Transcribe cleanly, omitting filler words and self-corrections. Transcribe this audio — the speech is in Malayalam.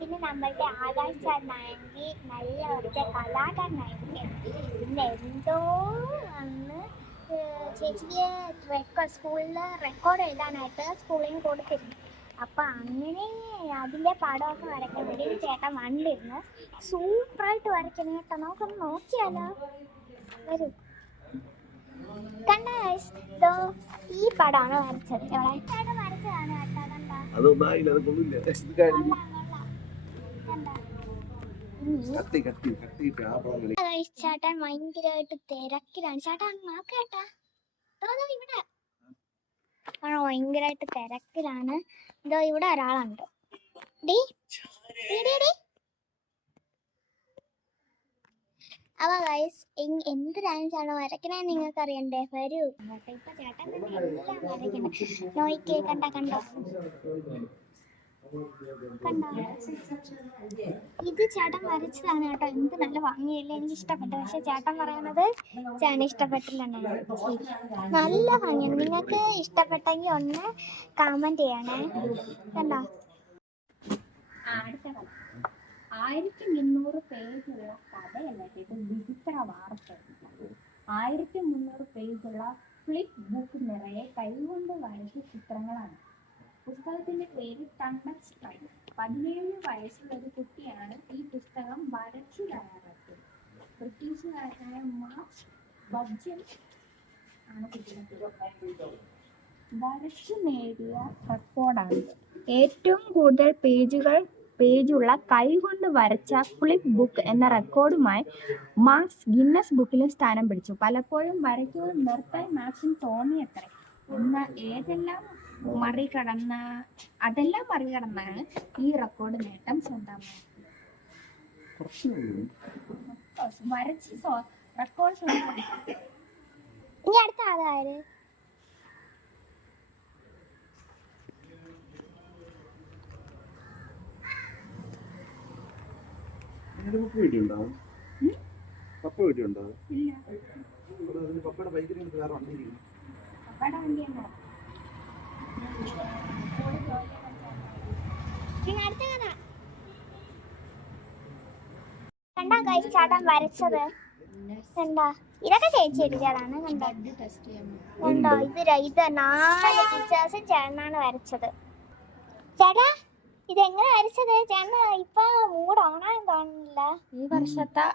പിന്നെ നമ്മളുടെ ആകാശ് ചേട്ടനാണെങ്കിൽ നല്ല ഒറ്റ കലാകാരനായിരിക്കും. പിന്നെ എന്തോ അന്ന് ചേച്ചിക്ക് സ്കൂളിൽ റെക്കോർഡ് എഴുതാനായിട്ട് സ്കൂളിൽ നിന്ന് കൊടുത്തിരുന്നു. അപ്പം അങ്ങനെ അതിൻ്റെ പടമൊക്കെ വരയ്ക്കാൻ വേണ്ടി ചേട്ടൻ വന്നിരുന്ന് സൂപ്പറായിട്ട് വരയ്ക്കണം കേട്ടോ. നമുക്കൊന്ന് നോക്കിയാലോ? വരൂ. കണ്ട ഈ പടമാണ് വരച്ചത്. എവിടെ ചേട്ടൻ വരച്ചതാണ് കേട്ടോ. ചേട്ടൻ ഭയങ്കരമായിട്ട് തിരക്കിലാണ്. ചേട്ടാ നോക്കേട്ടാ, ഇവിടെ ഭയങ്കരമായിട്ട് തിരക്കിലാണ്. ഇതോ ഇവിടെ ഒരാളുണ്ട്. അപ്പൊ ഗൈസ് എന്ത് ഡാൻസാണോ വരയ്ക്കണേ നിങ്ങൾക്ക് അറിയണ്ടേ? വരൂ. ഇപ്പൊ ചേട്ടൻ തന്നെ എല്ലാം വരയ്ക്കണ്ട. നോയിക്കേ, കണ്ട ഇത് ചേട്ടൻ വരച്ചതാണ് കേട്ടോ. എന്ത് നല്ല ഭംഗിയല്ലേ, എനിക്ക് ഇഷ്ടപ്പെട്ടു. പക്ഷെ ചേട്ടൻ പറയുന്നത് ചേട്ടന് ഇഷ്ടപ്പെട്ടില്ലെന്നാണ്. നല്ല ഭംഗിയാണ്. നിങ്ങൾക്ക് ഇഷ്ടപ്പെട്ടെങ്കിൽ ഒന്ന് കമന്റ് ചെയ്യണേ. കണ്ടോ? അടുത്ത കഥ 1300 പേജുള്ള കഥയല്ല, ഇത് വിചിത്ര വാർത്ത. 1300 പേജുള്ള ഫ്ലിപ്പ് ബുക്ക് നിറയെ കൈകൊണ്ട് വരച്ച ചിത്രങ്ങളാണ്. പുസ്തകത്തിന്റെ പേര് ടണ്ടൻ സ്ട്രൈക്ക്. 17 വയസ്സുള്ള ഒരു കുട്ടിയാണ് ഈ പുസ്തകം വരച്ചു തയ്യാറാക്കിയത്. ബ്രിട്ടീഷുകാരനായ മാർക്സ് ബഡ്ജൻ ആണ് കുട്ടിയുടെ വരച്ചു നേടിയ റെക്കോർഡാണ്. ഏറ്റവും കൂടുതൽ പേജുള്ള കൈകൊണ്ട് വരച്ച ഫ്ലിപ്പ് ബുക്ക് എന്ന റെക്കോർഡുമായി മാർക്സ് ഗിന്നസ് ബുക്കിലും സ്ഥാനം പിടിച്ചു. പലപ്പോഴും വരയ്ക്കുമ്പോൾ നിർത്താൻ മാക്സിന് തോന്നിയത്രേ. എന്നാൽ അതെല്ലാം മറികടന്നാണ് ഈ റെക്കോർഡ് നേട്ടം സ്വന്തമായത്. വരച്ച് റെക്കോർഡ് സ്വന്തമാക്കി. ഇനി അടുത്ത ആളാര്? പപ്പയുടെ ബൈക്കിൽ വേറെ വണ്ടി. കണ്ടാ ഗൈസ് ചേട്ടൻ വരച്ചത്? കണ്ടാ? ഇതൊക്കെ ചേച്ചി എഴുതിയതാണ്. കണ്ടോ? ഇത് 4 പിക്ചേഴ്സും ചേട്ടനാണ് വരച്ചത്. ചേട്ടാ ഇതെങ്ങനെ വരച്ചത്? ചേട്ടന് ഇപ്പൊ മൂഡ് ഓണാൻ തോന്നുന്നില്ല. ഈ വർഷത്തെ